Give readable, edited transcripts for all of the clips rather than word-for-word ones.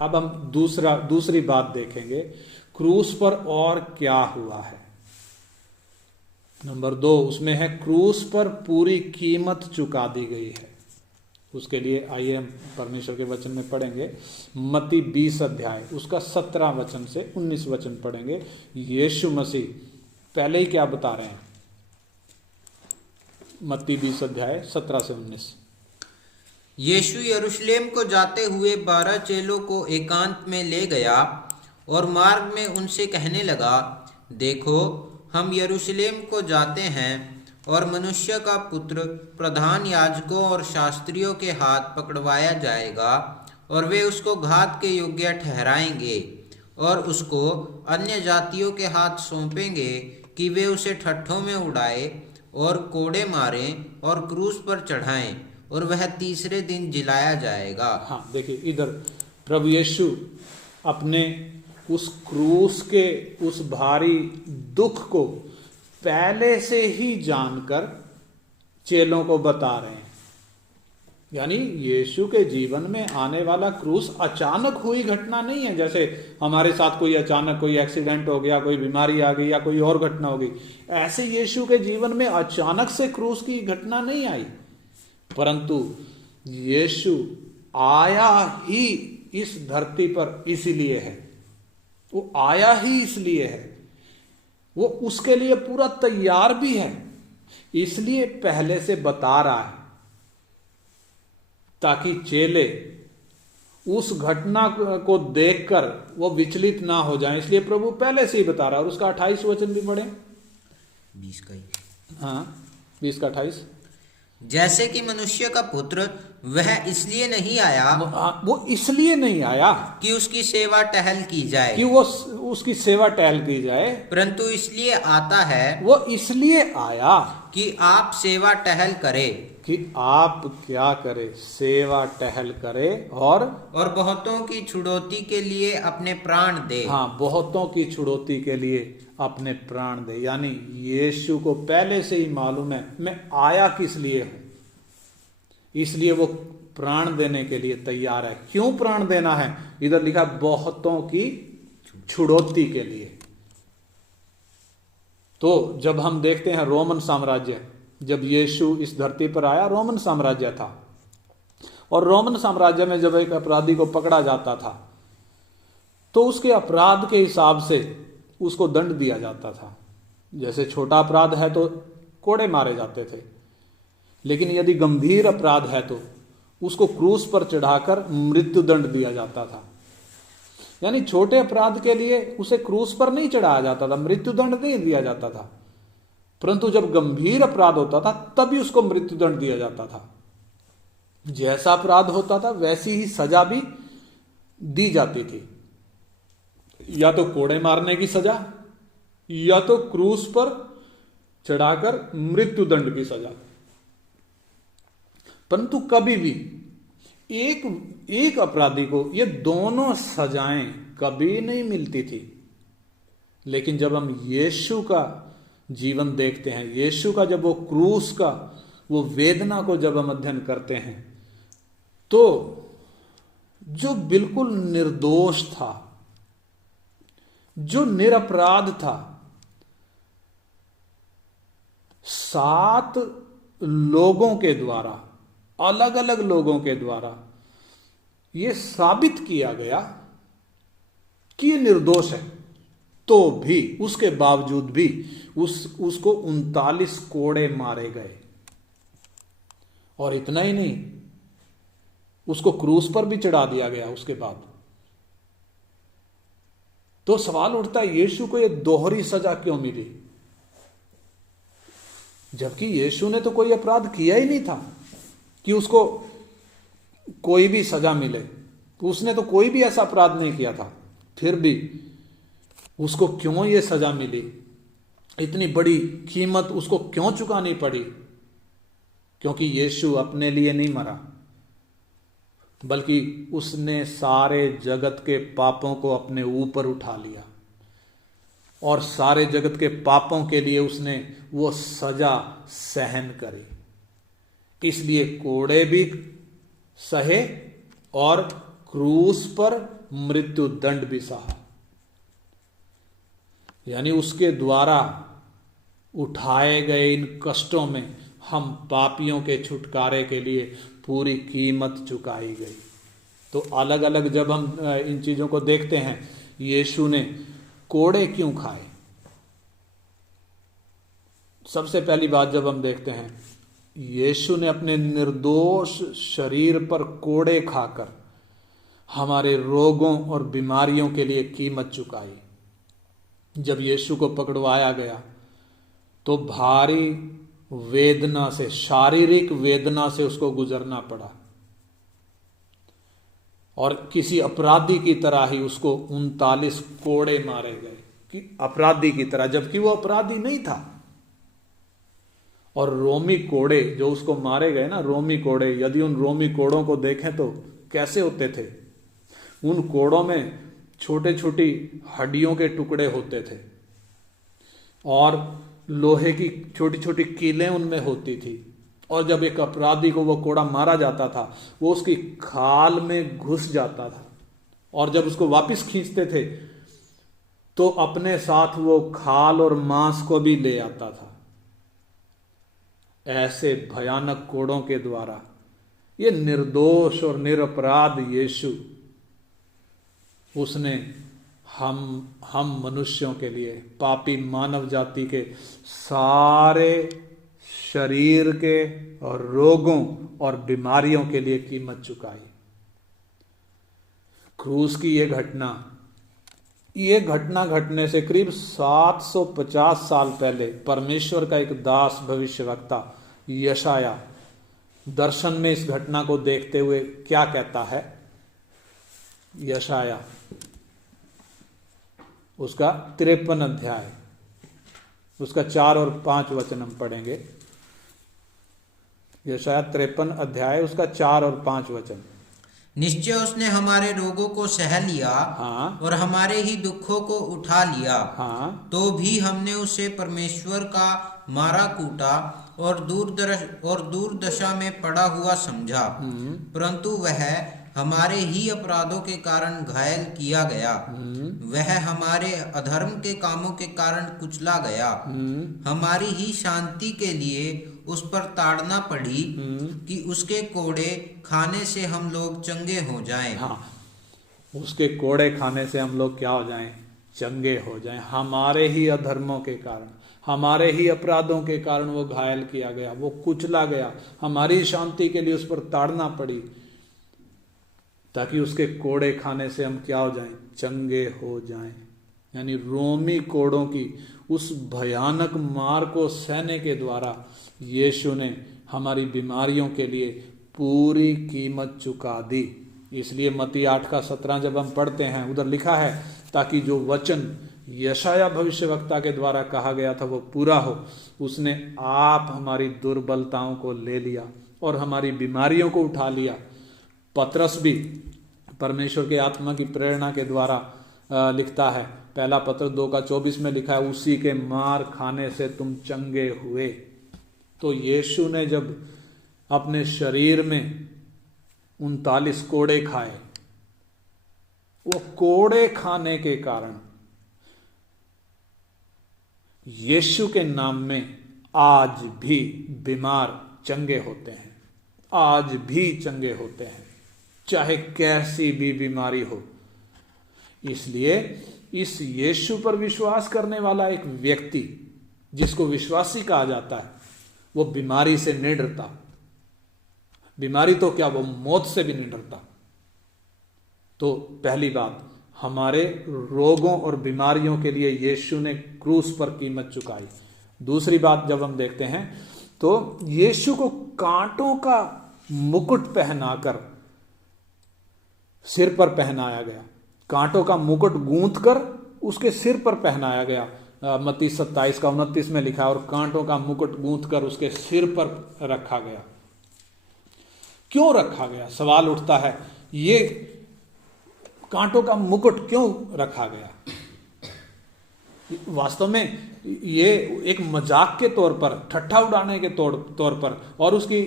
अब हम दूसरी बात देखेंगे, क्रूस पर और क्या हुआ है। नंबर 2 उसमें है क्रूस पर पूरी कीमत चुका दी गई है। उसके लिए आइए हम परमेश्वर के वचन में पढ़ेंगे। मत्ती 20 अध्याय उसका 17 वचन से 19 वचन पढ़ेंगे। यीशु मसीह पहले ही क्या बता रहे हैं। मत्ती 20 अध्याय 17 से 19। यीशु यरूशलेम को जाते हुए 12 चेलों को एकांत में ले गया और मार्ग में उनसे कहने लगा, देखो हम यरूशलेम को जाते हैं और मनुष्य का पुत्र प्रधान याजकों और शास्त्रियों के हाथ पकड़वाया जाएगा और वे उसको घात के योग्य ठहराएंगे और उसको अन्य जातियों के हाथ सौंपेंगे कि वे उसे ठट्ठों में उड़ाए और कोड़े मारें और क्रूस पर चढ़ाएं और वह तीसरे दिन जिलाया जाएगा। हाँ देखिए, इधर प्रभु यीशु अपने उस क्रूस के उस भारी दुख को पहले से ही जानकर चेलों को बता रहे हैं। यानी यीशु के जीवन में आने वाला क्रूस अचानक हुई घटना नहीं है, जैसे हमारे साथ कोई अचानक कोई एक्सीडेंट हो गया, कोई बीमारी आ गई या कोई और घटना हो गई। ऐसे यीशु के जीवन में अचानक से क्रूस की घटना नहीं आई, परंतु यीशु आया ही इस धरती पर इसीलिए है। वो आया ही इसलिए है, वो उसके लिए पूरा तैयार भी है, इसलिए पहले से बता रहा है ताकि चेले उस घटना को देखकर वो विचलित ना हो जाएं। इसलिए प्रभु पहले से ही बता रहा है। और उसका 28 वचन भी पढ़े। 20 का ही। हाँ 20 का 28। जैसे कि मनुष्य का पुत्र वह इसलिए नहीं आया, वो इसलिए नहीं आया कि उसकी सेवा टहल की जाए, कि वो उसकी सेवा टहल की जाए, परंतु इसलिए आता है वो इसलिए आया कि आप सेवा टहल करे, कि आप क्या करे, सेवा टहल करे और बहुतों की छुड़ौती के लिए अपने प्राण दे। हाँ, बहुतों की छुड़ौती के लिए अपने प्राण दे। यानी यीशु को पहले से ही मालूम है मैं आया किस लिए हूं, इसलिए वो प्राण देने के लिए तैयार है। क्यों प्राण देना है? इधर लिखा बहुतों की छुड़ौती के लिए। तो जब हम देखते हैं रोमन साम्राज्य, जब यीशु इस धरती पर आया रोमन साम्राज्य था, और रोमन साम्राज्य में जब एक अपराधी को पकड़ा जाता था तो उसके अपराध के हिसाब से उसको दंड दिया जाता था। जैसे छोटा अपराध है तो कोड़े मारे जाते थे, लेकिन यदि गंभीर अपराध है तो उसको क्रूस पर चढ़ाकर मृत्यु दंड दिया जाता था। यानी छोटे अपराध के लिए उसे क्रूस पर नहीं चढ़ाया जाता था, मृत्यु दंड नहीं दिया जाता था, परंतु जब गंभीर अपराध होता था तभी उसको मृत्यु दंड दिया जाता था। जैसा अपराध होता था वैसी ही सजा भी दी जाती थी, या तो कोड़े मारने की सजा या तो क्रूस पर चढ़ाकर मृत्यु दंड की सजा। परंतु कभी भी एक अपराधी को ये दोनों सजाएं कभी नहीं मिलती थी। लेकिन जब हम यीशु का जीवन देखते हैं, यीशु का जब वो क्रूस का वो वेदना को जब हम अध्ययन करते हैं, तो जो बिल्कुल निर्दोष था, जो निरपराध था, 7 लोगों के द्वारा, अलग अलग लोगों के द्वारा यह साबित किया गया कि ये निर्दोष है, तो भी उसके बावजूद भी उसको 39 कोड़े मारे गए। और इतना ही नहीं, उसको क्रूस पर भी चढ़ा दिया गया उसके बाद। तो सवाल उठता है यीशु को यह दोहरी सजा क्यों मिली, जबकि यीशु ने तो कोई अपराध किया ही नहीं था कि उसको कोई भी सजा मिले। उसने तो कोई भी ऐसा अपराध नहीं किया था, फिर भी उसको क्यों ये सजा मिली, इतनी बड़ी कीमत उसको क्यों चुकानी पड़ी? क्योंकि यीशु अपने लिए नहीं मरा, बल्कि उसने सारे जगत के पापों को अपने ऊपर उठा लिया और सारे जगत के पापों के लिए उसने वो सजा सहन करी। इसलिए कोड़े भी सहे और क्रूस पर मृत्यु दंड भी सहा। यानी उसके द्वारा उठाए गए इन कष्टों में हम पापियों के छुटकारे के लिए पूरी कीमत चुकाई गई। तो अलग अलग जब हम इन चीजों को देखते हैं, यीशु ने कोड़े क्यों खाए? सबसे पहली बात जब हम देखते हैं, यीशु ने अपने निर्दोष शरीर पर कोड़े खाकर हमारे रोगों और बीमारियों के लिए कीमत चुकाई। जब यीशु को पकड़वाया गया तो भारी वेदना से, शारीरिक वेदना से उसको गुजरना पड़ा और किसी अपराधी की तरह ही उसको 39 कोड़े मारे गए, कि अपराधी की तरह, जबकि वो अपराधी नहीं था। और रोमी कोड़े जो उसको मारे गए ना, रोमी कोड़े, यदि उन रोमी कोड़ों को देखें तो कैसे होते थे? उन कोड़ों में छोटे छोटी हड्डियों के टुकड़े होते थे और लोहे की छोटी छोटी कीलें उनमें होती थी। और जब एक अपराधी को वो कोड़ा मारा जाता था, वो उसकी खाल में घुस जाता था और जब उसको वापस खींचते थे तो अपने साथ वो खाल और मांस को भी ले आता था। ऐसे भयानक कोड़ों के द्वारा ये निर्दोष और निरपराध यीशु, उसने हम मनुष्यों के लिए, पापी मानव जाति के सारे शरीर के और रोगों और बीमारियों के लिए कीमत चुकाई। क्रूस की ये घटना घटने से करीब 750 साल पहले परमेश्वर का एक दास भविष्यवक्ता यशाया दर्शन में इस घटना को देखते हुए क्या कहता है? यशाया उसका 53 अध्याय, उसका 4 और 5 वचन हम पढ़ेंगे। यशाया 53 अध्याय, उसका 4 और 5 वचन। निश्चय उसने हमारे रोगों को सह लिया, हाँ, और हमारे ही दुखों को उठा लिया। हाँ, तो भी हमने उसे परमेश्वर का मारा कूटा और दूर दशा में पड़ा हुआ समझा, परंतु वह हमारे ही अपराधों के कारण घायल किया गया, वह हमारे अधर्म के कामों के कारण कुचला गया। हमारी ही शांति के लिए उस पर ताड़ना पड़ी, कि उसके कोड़े खाने से हम लोग चंगे हो जाएं। हाँ, उसके कोड़े खाने से हम लोग क्या हो जाएं? चंगे हो जाएं। हमारे ही अधर्मों के कारण, हमारे ही अपराधों के कारण वो घायल किया गया, वो कुचला गया। हमारी शांति के लिए उस पर ताड़ना पड़ी, ताकि उसके कोड़े खाने से हम क्या हो जाएं? चंगे हो जाएं। यानी रोमी कोड़ों की उस भयानक मार को सहने के द्वारा यीशु ने हमारी बीमारियों के लिए पूरी कीमत चुका दी। इसलिए मत्ती 8:17 जब हम पढ़ते हैं, उधर लिखा है, ताकि जो वचन यशाया भविष्यवक्ता के द्वारा कहा गया था वो पूरा हो। उसने आप हमारी दुर्बलताओं को ले लिया और हमारी बीमारियों को उठा लिया। पतरस भी परमेश्वर के आत्मा की प्रेरणा के द्वारा लिखता है, पहला पत्र 2:24 में लिखा है, उसी के मार खाने से तुम चंगे हुए। तो यीशु ने जब अपने शरीर में 39 कोड़े खाए, वो कोड़े खाने के कारण यीशु के नाम में आज भी बीमार चंगे होते हैं, आज भी चंगे होते हैं, चाहे कैसी भी बीमारी हो। इसलिए इस यीशु पर विश्वास करने वाला एक व्यक्ति, जिसको विश्वासी कहा जाता है, वो बीमारी से नहीं डरता। बीमारी तो क्या, वो मौत से भी नहीं डरता। तो पहली बात, हमारे रोगों और बीमारियों के लिए यीशु ने क्रूस पर कीमत चुकाई। दूसरी बात जब हम देखते हैं तो यीशु को कांटों का मुकुट पहनाकर सिर पर पहनाया गया। कांटों का मुकुट गूंथ कर उसके सिर पर पहनाया गया। मत्ती 27:29 में लिखा है, और कांटों का मुकुट गूंथ कर उसके सिर पर रखा गया। क्यों रखा गया? सवाल उठता है, ये कांटों का मुकुट क्यों रखा गया? वास्तव में ये एक मजाक के तौर पर, ठट्ठा उड़ाने के तौर पर और उसकी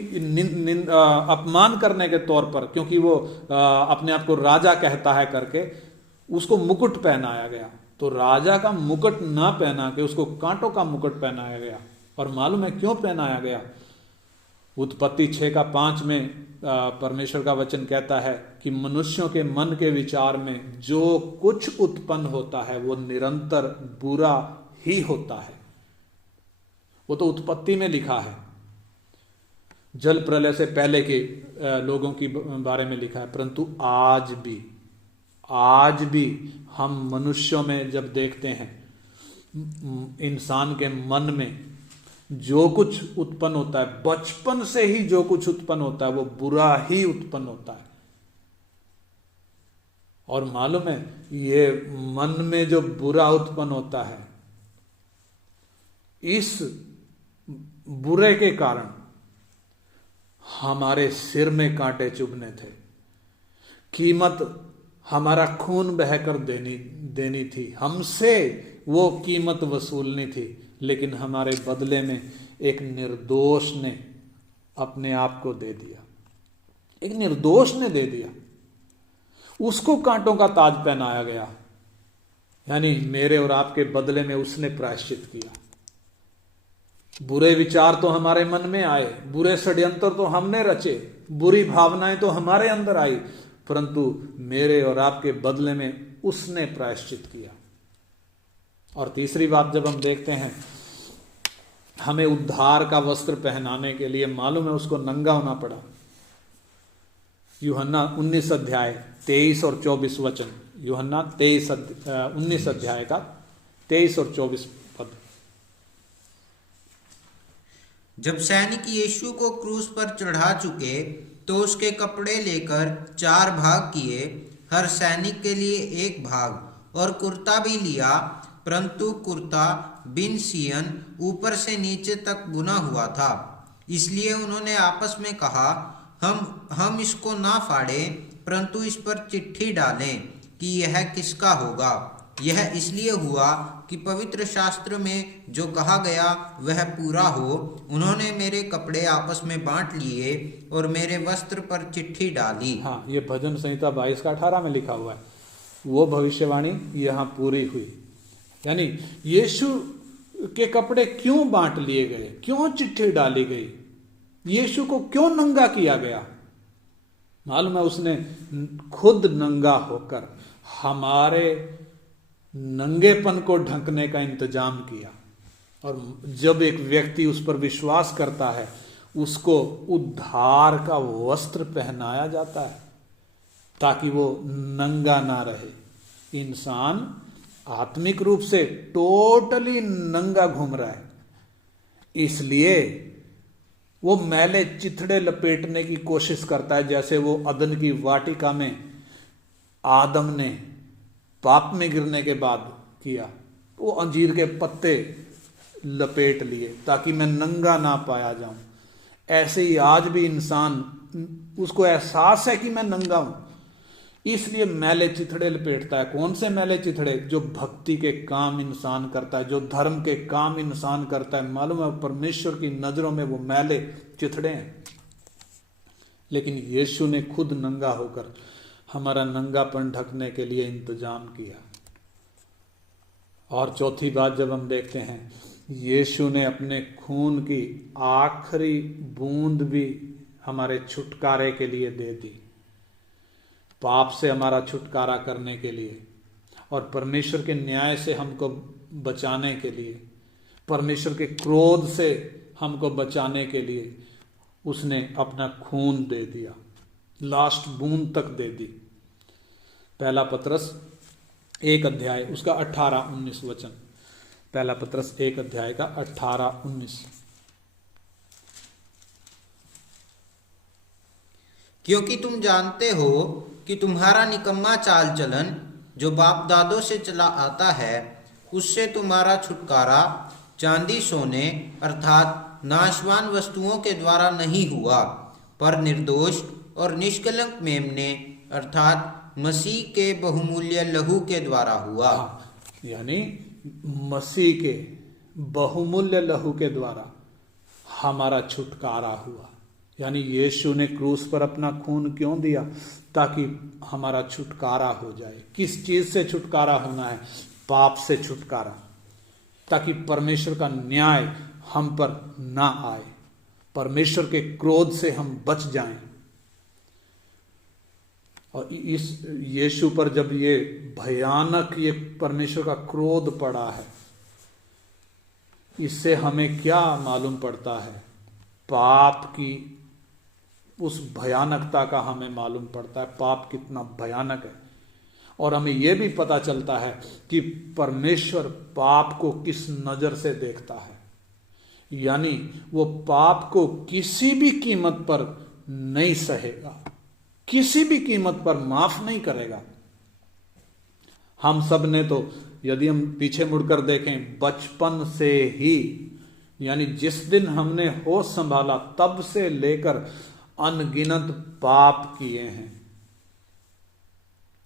अपमान करने के तौर पर, क्योंकि वो अपने आप को राजा कहता है करके उसको मुकुट पहनाया गया। तो राजा का मुकुट ना पहना के उसको कांटों का मुकुट पहनाया गया। और मालूम है क्यों पहनाया गया? उत्पत्ति 6:5 में परमेश्वर का वचन कहता है कि मनुष्यों के मन के विचार में जो कुछ उत्पन्न होता है वो निरंतर बुरा ही होता है। वो तो उत्पत्ति में लिखा है, जल प्रलय से पहले के लोगों की बारे में लिखा है, परंतु आज भी हम मनुष्यों में जब देखते हैं, इंसान के मन में जो कुछ उत्पन्न होता है, बचपन से ही जो कुछ उत्पन्न होता है वो बुरा ही उत्पन्न होता है। और मालूम है ये मन में जो बुरा उत्पन्न होता है, इस बुरे के कारण हमारे सिर में कांटे चुभने थे, कीमत हमारा खून बहकर देनी थी, हमसे वो कीमत वसूलनी थी, लेकिन हमारे बदले में एक निर्दोष ने अपने आप को दे दिया। एक निर्दोष ने दे दिया, उसको कांटों का ताज पहनाया गया, यानी मेरे और आपके बदले में उसने प्रायश्चित किया। बुरे विचार तो हमारे मन में आए, बुरे षड्यंत्र तो हमने रचे, बुरी भावनाएं तो हमारे अंदर आई, परंतु मेरे और आपके बदले में उसने प्रायश्चित किया। और तीसरी बात जब हम देखते हैं, हमें उद्धार का वस्त्र पहनाने के लिए मालूम है उसको नंगा होना पड़ा। यूहन्ना 19 अध्याय 23 और 24 वचन, यूहन्ना 19 अध्याय का 23 और 24 पद। जब सैनिक यीशु को क्रूस पर चढ़ा चुके तो उसके कपड़े लेकर 4 भाग किए, हर सैनिक के लिए 1 भाग, और कुर्ता भी लिया, परंतु कुर्ता बिन सियन ऊपर से नीचे तक बुना हुआ था। इसलिए उन्होंने आपस में कहा, हम इसको ना फाड़ें, परंतु इस पर चिट्ठी डालें कि यह किसका होगा। यह इसलिए हुआ कि पवित्र शास्त्र में जो कहा गया वह पूरा हो। उन्होंने मेरे कपड़े आपस में बांट लिए और मेरे वस्त्र पर चिट्ठी डाली। हाँ, ये भजन संहिता 22:18 में लिखा हुआ है। वो भविष्यवाणी यहाँ पूरी हुई। यानी यीशु के कपड़े क्यों बांट लिए गए, क्यों चिट्ठी डाली गई, यीशु को क्यों नंगा किया गया? मालूम है उसने खुद नंगा होकर हमारे नंगेपन को ढकने का इंतजाम किया। और जब एक व्यक्ति उस पर विश्वास करता है, उसको उद्धार का वस्त्र पहनाया जाता है ताकि वो नंगा ना रहे। इंसान आत्मिक रूप से टोटली नंगा घूम रहा है, इसलिए वो मैले चिथड़े लपेटने की कोशिश करता है, जैसे वो अदन की वाटिका में आदम ने पाप में गिरने के बाद किया। वो अंजीर के पत्ते लपेट लिए ताकि मैं नंगा ना पाया जाऊं। ऐसे ही आज भी इंसान, उसको एहसास है कि मैं नंगा हूं, इसलिए मैले चिथड़े लपेटता है। कौन से मैले चिथड़े? जो भक्ति के काम इंसान करता है, जो धर्म के काम इंसान करता है। मालूम है परमेश्वर की नजरों में वो मैले चिथड़े हैं। लेकिन यीशु ने खुद नंगा होकर हमारा नंगापन ढकने के लिए इंतजाम किया। और चौथी बात जब हम देखते हैं, यीशु ने अपने खून की आखिरी बूंद भी हमारे छुटकारे के लिए दे दी, पाप से हमारा छुटकारा करने के लिए और परमेश्वर के न्याय से हमको बचाने के लिए, परमेश्वर के क्रोध से हमको बचाने के लिए उसने अपना खून दे दिया, लास्ट बूंद तक दे दी। पहला पतरस 1 अध्याय उसका 18-19 वचन, पहला पतरस 1 अध्याय का 18-19। क्योंकि तुम जानते हो कि तुम्हारा निकम्मा चाल चलन जो बाप दादों से चला आता है, उससे तुम्हारा छुटकारा चांदी सोने अर्थात नाशवान वस्तुओं के द्वारा नहीं हुआ, पर निर्दोष और निष्कलंक मेमने अर्थात मसीह के बहुमूल्य लहू के द्वारा हुआ। यानी मसीह के बहुमूल्य लहू के द्वारा हमारा छुटकारा हुआ। यानी यीशु ने क्रूस पर अपना खून क्यों दिया? ताकि हमारा छुटकारा हो जाए। किस चीज से छुटकारा होना है? पाप से छुटकारा, ताकि परमेश्वर का न्याय हम पर ना आए, परमेश्वर के क्रोध से हम बच जाएं। और इस यीशु पर जब ये भयानक ये परमेश्वर का क्रोध पड़ा है, इससे हमें क्या मालूम पड़ता है? पाप की उस भयानकता का हमें मालूम पड़ता है, पाप कितना भयानक है। और हमें यह भी पता चलता है कि परमेश्वर पाप को किस नजर से देखता है। यानी वो पाप को किसी भी कीमत पर नहीं सहेगा, किसी भी कीमत पर माफ नहीं करेगा। हम सब ने तो, यदि हम पीछे मुड़कर देखें, बचपन से ही, यानी जिस दिन हमने होश संभाला तब से लेकर अनगिनत पाप किए हैं।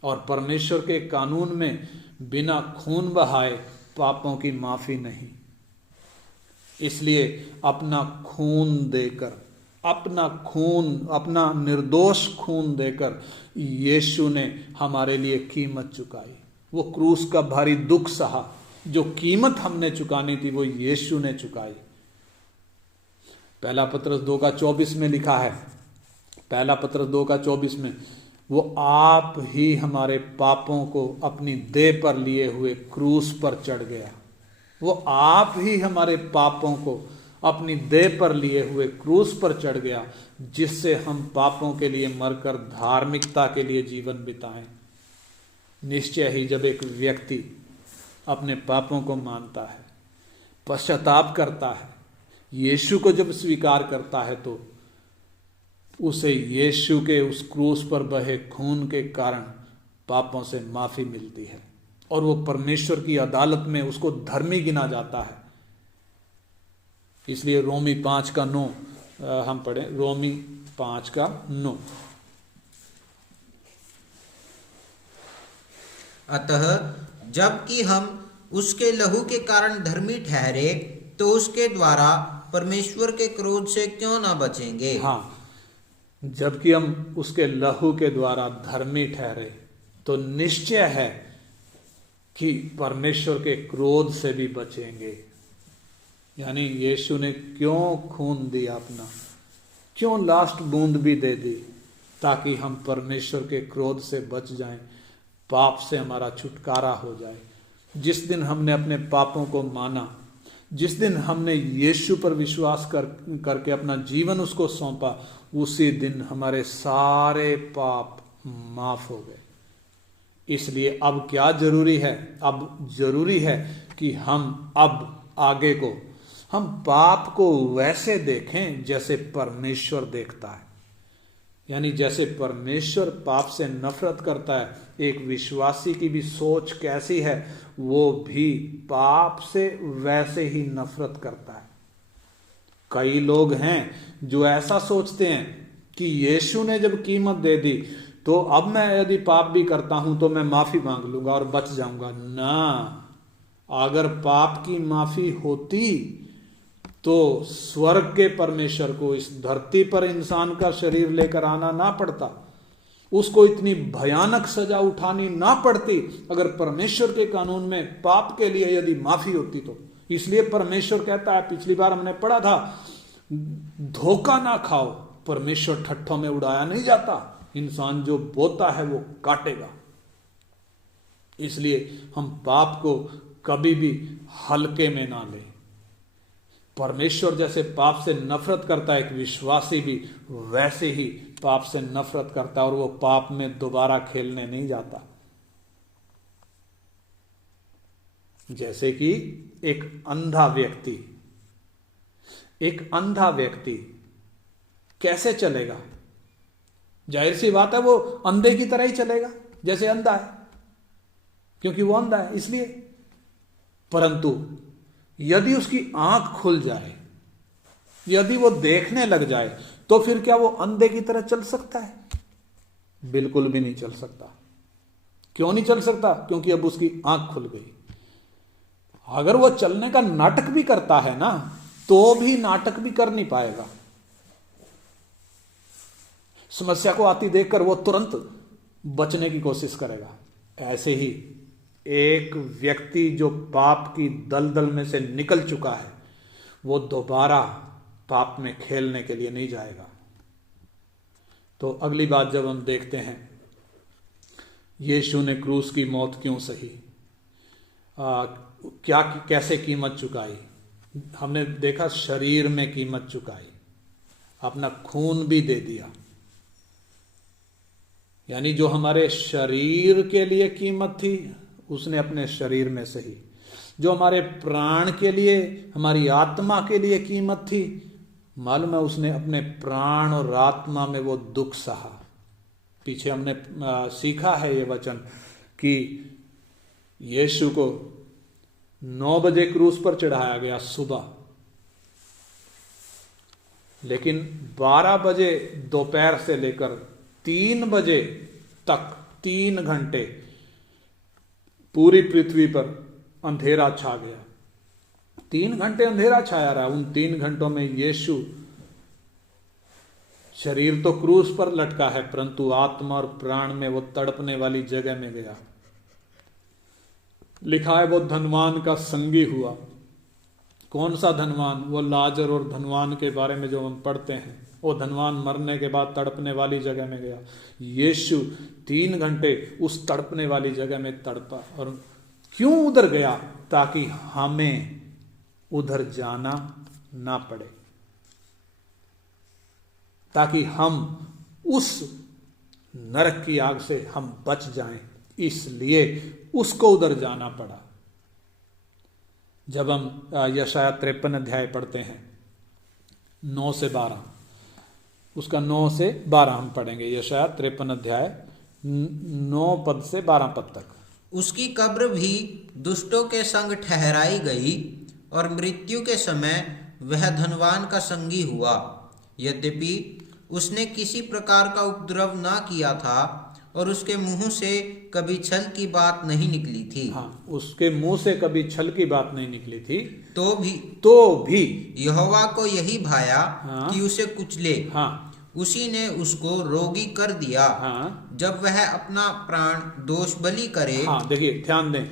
और परमेश्वर के कानून में बिना खून बहाए पापों की माफी नहीं। इसलिए अपना खून देकर, अपना निर्दोष खून देकर यीशु ने हमारे लिए कीमत चुकाई। वो क्रूस का भारी दुख सहा। जो कीमत हमने चुकानी थी वो यीशु ने चुकाई। पहला पत्रस 2:24 में लिखा है, पहला पत्रस 2:24 में, वो आप ही हमारे पापों को अपनी देह पर लिए हुए क्रूस पर चढ़ गया। वो आप ही हमारे पापों को अपनी देह पर लिए हुए क्रूस पर चढ़ गया, जिससे हम पापों के लिए मरकर धार्मिकता के लिए जीवन बिताएं। निश्चय ही जब एक व्यक्ति अपने पापों को मानता है, पश्चाताप करता है, यीशु को जब स्वीकार करता है, तो उसे यीशु के उस क्रूस पर बहे खून के कारण पापों से माफी मिलती है और वो परमेश्वर की अदालत में उसको धर्मी गिना जाता है। इसलिए रोमी 5:9 हम पढ़ें, रोमी 5:9। अतः जबकि हम उसके लहू के कारण धर्मी ठहरे, तो उसके द्वारा परमेश्वर के क्रोध से क्यों ना बचेंगे। हाँ, जबकि हम उसके लहू के द्वारा धर्मी ठहरे, तो निश्चय है कि परमेश्वर के क्रोध से भी बचेंगे। यानी यीशु ने क्यों खून दिया अपना, क्यों लास्ट बूंद भी दे दी, ताकि हम परमेश्वर के क्रोध से बच जाएं, पाप से हमारा छुटकारा हो जाए। जिस दिन हमने अपने पापों को माना, जिस दिन हमने यीशु पर विश्वास करके अपना जीवन उसको सौंपा, उसी दिन हमारे सारे पाप माफ हो गए। इसलिए अब क्या जरूरी है? अब जरूरी है कि हम अब आगे को हम पाप को वैसे देखें जैसे परमेश्वर देखता है। यानी जैसे परमेश्वर पाप से नफरत करता है, एक विश्वासी की भी सोच कैसी है, वो भी पाप से वैसे ही नफरत करता है। कई लोग हैं जो ऐसा सोचते हैं कि यीशु ने जब कीमत दे दी, तो अब मैं यदि पाप भी करता हूं तो मैं माफी मांग लूंगा और बच जाऊंगा। ना, अगर पाप की माफी होती तो स्वर्ग के परमेश्वर को इस धरती पर इंसान का शरीर लेकर आना ना पड़ता, उसको इतनी भयानक सजा उठानी ना पड़ती, अगर परमेश्वर के कानून में पाप के लिए यदि माफी होती तो। इसलिए परमेश्वर कहता है, पिछली बार हमने पढ़ा था, धोखा ना खाओ, परमेश्वर ठट्ठों में उड़ाया नहीं जाता, इंसान जो बोता है वो काटेगा। इसलिए हम पाप को कभी भी हल्के में ना लें। परमेश्वर जैसे पाप से नफरत करता है, एक विश्वासी भी वैसे ही पाप से नफरत करता है और वो पाप में दोबारा खेलने नहीं जाता। जैसे कि एक अंधा व्यक्ति कैसे चलेगा? जाहिर सी बात है वो अंधे की तरह ही चलेगा जैसे अंधा है, क्योंकि वो अंधा है इसलिए। परंतु यदि उसकी आंख खुल जाए, यदि वो देखने लग जाए, तो फिर क्या वो अंधे की तरह चल सकता है? बिल्कुल भी नहीं चल सकता। क्यों नहीं चल सकता? क्योंकि अब उसकी आंख खुल गई। अगर वो चलने का नाटक भी करता है ना, तो भी नाटक भी कर नहीं पाएगा। समस्या को आती देखकर वो तुरंत बचने की कोशिश करेगा। ऐसे ही एक व्यक्ति जो पाप की दलदल में से निकल चुका है, वो दोबारा पाप में खेलने के लिए नहीं जाएगा। तो अगली बात जब हम देखते हैं, यीशु ने क्रूस की मौत क्यों सही, क्या कैसे कीमत चुकाई। हमने देखा शरीर में कीमत चुकाई, अपना खून भी दे दिया। यानी जो हमारे शरीर के लिए कीमत थी, उसने अपने शरीर में सही। जो हमारे प्राण के लिए, हमारी आत्मा के लिए कीमत थी, मालूम है उसने अपने प्राण और आत्मा में वो दुख सहा। पीछे हमने सीखा है ये वचन कि यीशु को 9 बजे क्रूस पर चढ़ाया गया सुबह, लेकिन 12 बजे दोपहर से लेकर 3 बजे तक 3 घंटे पूरी पृथ्वी पर अंधेरा छा गया। 3 घंटे अंधेरा छाया रहा। उन 3 घंटों में यीशु, शरीर तो क्रूस पर लटका है, परंतु आत्मा और प्राण में वो तड़पने वाली जगह में गया। लिखा है वो धनवान का संगी हुआ। कौन सा धनवान? वो लाजर और धनवान के बारे में जो हम पढ़ते हैं। वो धनवान मरने के बाद तड़पने वाली जगह में गया। यीशु 3 घंटे उस तड़पने वाली जगह में तड़पा। और क्यों उधर गया? ताकि हमें उधर जाना ना पड़े, ताकि हम उस नरक की आग से हम बच जाएं। इसलिए उसको उधर जाना पड़ा। जब हम यशाया 53 अध्याय पढ़ते हैं 9 से 12, उसका 9 से 12 हम पढ़ेंगे। यशाया 53 अध्याय 9 पद से 12 पद तक। उसकी कब्र भी दुष्टों के संग ठहराई गई और मृत्यु के समय वह धनवान का संगी हुआ। यद्यपि उसने किसी प्रकार का उपद्रव ना किया था और उसके मुंह से कभी छल की बात नहीं निकली थी। हाँ, उसके मुंह से कभी छल की बात नहीं निकली थी। तो भी यहोवा को यही भाया कि उसे कुचले। हाँ, उसी ने उसको रोगी कर दिया। हाँ, जब वह अपना प्राण दोष बलि करे। हाँ, देखिए ध्यान दें,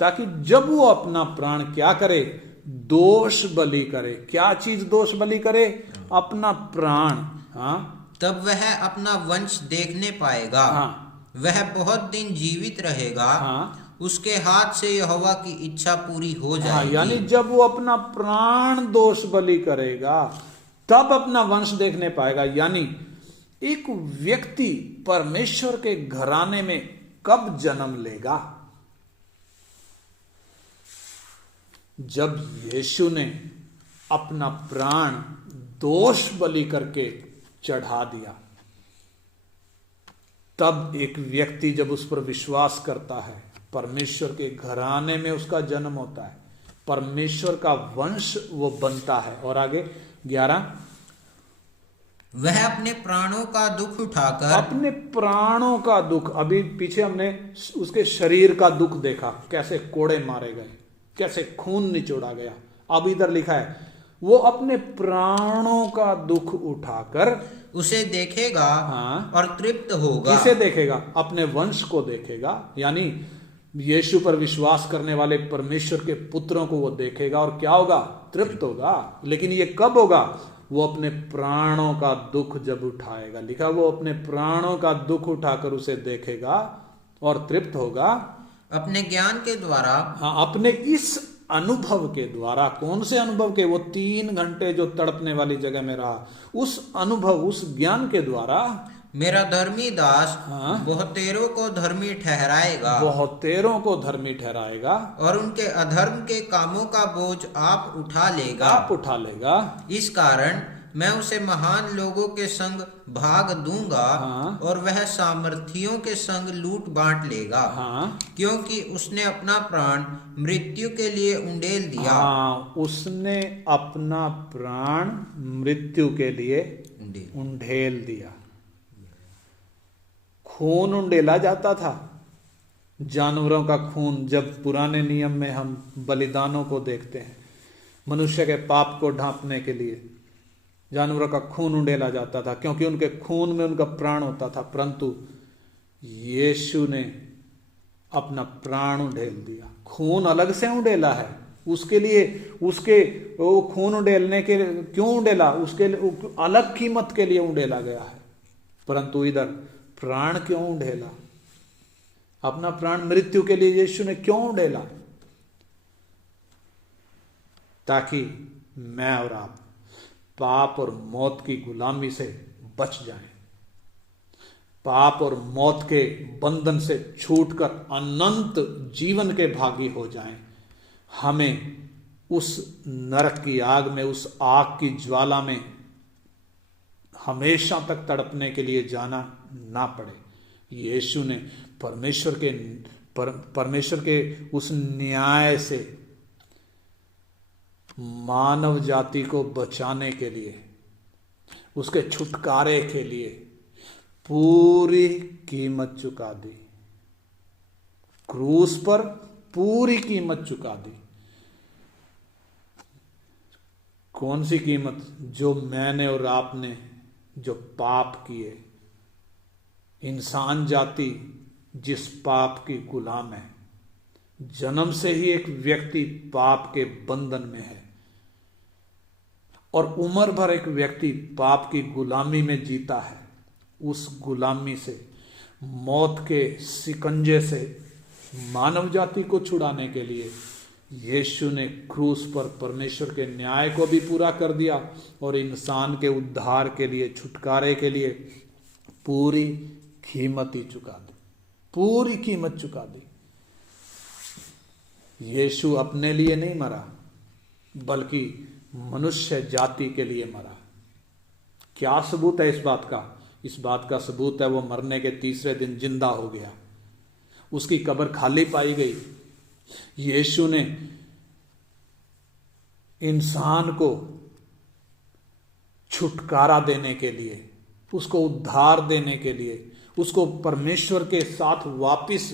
ताकि जब वो अपना प्राण क्या करे? दोष बलि करे। क्या चीज दोष बलि करे? अपना प्राण। हाँ, तब वह अपना वंश देखने पाएगा। हाँ, वह बहुत दिन जीवित रहेगा। हाँ, उसके हाथ से यहोवा की इच्छा पूरी हो जाएगी। हाँ, यानी जब वो अपना प्राण दोष बलि करेगा, तब अपना वंश देखने पाएगा। यानी एक व्यक्ति परमेश्वर के घराने में कब जन्म लेगा? जब यीशु ने अपना प्राण दोष बलि करके चढ़ा दिया, तब एक व्यक्ति जब उस पर विश्वास करता है, परमेश्वर के घराने में उसका जन्म होता है, परमेश्वर का वंश वो बनता है। और आगे 11, वह अपने प्राणों का दुख उठाकर। अपने प्राणों का दुख, अभी पीछे हमने उसके शरीर का दुख देखा, कैसे कोड़े मारे गए, कैसे खून निचोड़ा गया। अब इधर लिखा है वो अपने प्राणों का दुख उठाकर उसे देखेगा। हाँ, और तृप्त होगा। किसे देखेगा? अपने वंश को देखेगा। यानी यीशु पर विश्वास करने वाले परमेश्वर के पुत्रों को वो देखेगा और क्या होगा? तृप्त होगा। लेकिन ये कब होगा? वो अपने प्राणों का दुख जब उठाएगा। लिखा वो अपने प्राणों का दुख उठाकर उसे देखेगा और तृप्त होगा। अपने ज्ञान के द्वारा। हाँ, अपने इस अनुभव के द्वारा। कौन से अनुभव के? वो 3 घंटे जो तड़पने वाली जगह में रहा, उस अनुभव, उस ज्ञान के द्वारा मेरा धर्मी दास। हाँ, बहुतेरों को धर्मी ठहराएगा। बहुतेरों को धर्मी ठहराएगा। और उनके अधर्म के कामों का बोझ आप उठा लेगा। आप उठा लेगा। इस कारण मैं उसे महान लोगों के संग भाग दूंगा। हाँ, और वह सामर्थियों के संग लूट बांट लेगा। हाँ, क्योंकि उसने अपना प्राण मृत्यु के लिए उंडेल दिया। हाँ, उसने अपना प्राण मृत्यु के लिए उंडेल दिया। खून उंडेला जाता था, जानवरों का खून, जब पुराने नियम में हम बलिदानों को देखते हैं, मनुष्य के पाप को ढांपने के लिए जानवरों का खून उंडेला जाता था, क्योंकि उनके खून में उनका प्राण होता था। परंतु यीशु ने अपना प्राण उंडेल दिया। खून अलग से उंडेला है उसके लिए, उसके वो खून उंडेलने के क्यों उंडेला, उसके अलग कीमत के लिए उंडेला गया है। परंतु इधर प्राण क्यों उंडेला, अपना प्राण मृत्यु के लिए यीशु ने क्यों उंडेला? ताकि मैं और आप पाप और मौत की गुलामी से बच जाएं, पाप और मौत के बंधन से छूटकर अनंत जीवन के भागी हो जाएं। हमें उस नरक की आग में, उस आग की ज्वाला में हमेशा तक तड़पने के लिए जाना ना पड़े। यीशु ने परमेश्वर के उस न्याय से मानव जाति को बचाने के लिए, उसके छुटकारे के लिए पूरी कीमत चुका दी। क्रूस पर पूरी कीमत चुका दी। कौन सी कीमत? जो मैंने और आपने जो पाप किए, इंसान जाति जिस पाप की गुलाम है, जन्म से ही एक व्यक्ति पाप के बंधन में है और उम्र भर एक व्यक्ति पाप की गुलामी में जीता है। उस गुलामी से, मौत के सिकंजे से मानव जाति को छुड़ाने के लिए यीशु ने क्रूस पर परमेश्वर के न्याय को भी पूरा कर दिया और इंसान के उद्धार के लिए, छुटकारे के लिए पूरी कीमत ही चुका दी, पूरी कीमत चुका दी। यीशु अपने लिए नहीं मरा, बल्कि मनुष्य जाति के लिए मरा। क्या सबूत है इस बात का? इस बात का सबूत है वो मरने के तीसरे दिन जिंदा हो गया। उसकी कब्र खाली पाई गई। यीशु ने इंसान को छुटकारा देने के लिए, उसको उद्धार देने के लिए, उसको परमेश्वर के साथ वापस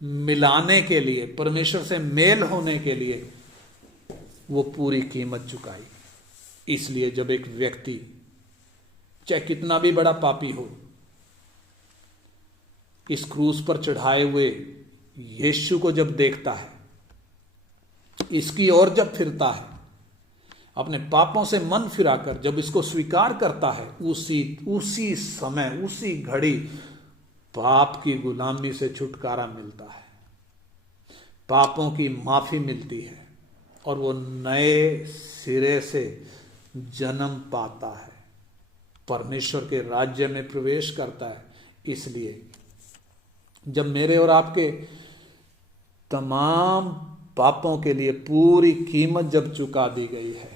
मिलाने के लिए, परमेश्वर से मेल होने के लिए वो पूरी कीमत चुकाई। इसलिए जब एक व्यक्ति चाहे कितना भी बड़ा पापी हो, इस क्रूस पर चढ़ाए हुए यीशु को जब देखता है, इसकी ओर जब फिरता है, अपने पापों से मन फिराकर जब इसको स्वीकार करता है, उसी समय, उसी घड़ी पाप की गुलामी से छुटकारा मिलता है, पापों की माफी मिलती है और वो नए सिरे से जन्म पाता है, परमेश्वर के राज्य में प्रवेश करता है। इसलिए जब मेरे और आपके तमाम पापों के लिए पूरी कीमत जब चुका दी गई है,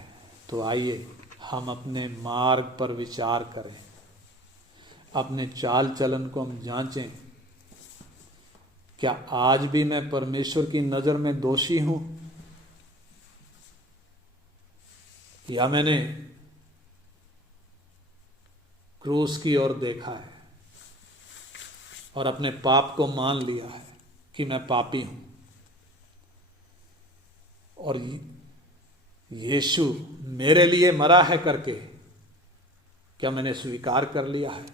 तो आइए हम अपने मार्ग पर विचार करें, अपने चाल चलन को हम जांचें। क्या आज भी मैं परमेश्वर की नजर में दोषी हूं, या मैंने क्रूस की ओर देखा है और अपने पाप को मान लिया है कि मैं पापी हूं, और यीशु मेरे लिए मरा है करके क्या मैंने स्वीकार कर लिया है?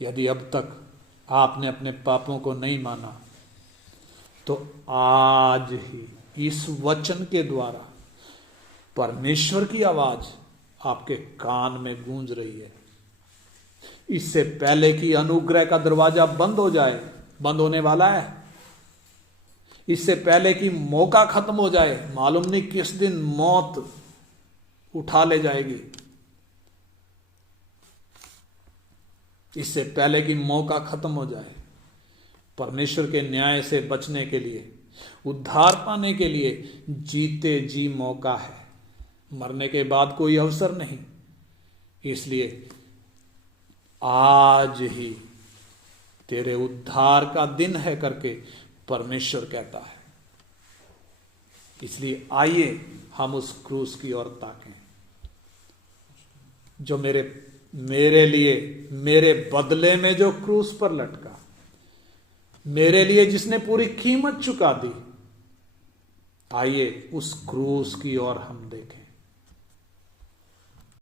यदि अब तक आपने अपने पापों को नहीं माना, तो आज ही इस वचन के द्वारा परमेश्वर की आवाज आपके कान में गूंज रही है। इससे पहले कि अनुग्रह का दरवाजा बंद हो जाए, बंद होने वाला है, इससे पहले कि मौका खत्म हो जाए, मालूम नहीं किस दिन मौत उठा ले जाएगी, इससे पहले कि मौका खत्म हो जाए, परमेश्वर के न्याय से बचने के लिए, उद्धार पाने के लिए जीते जी मौका है, मरने के बाद कोई अवसर नहीं। इसलिए आज ही तेरे उद्धार का दिन है करके परमेश्वर कहता है। इसलिए आइए हम उस क्रूस की ओर ताकें जो मेरे मेरे लिए, मेरे बदले में जो क्रूस पर लटका, मेरे लिए जिसने पूरी कीमत चुका दी, आइए उस क्रूस की ओर हम देखें।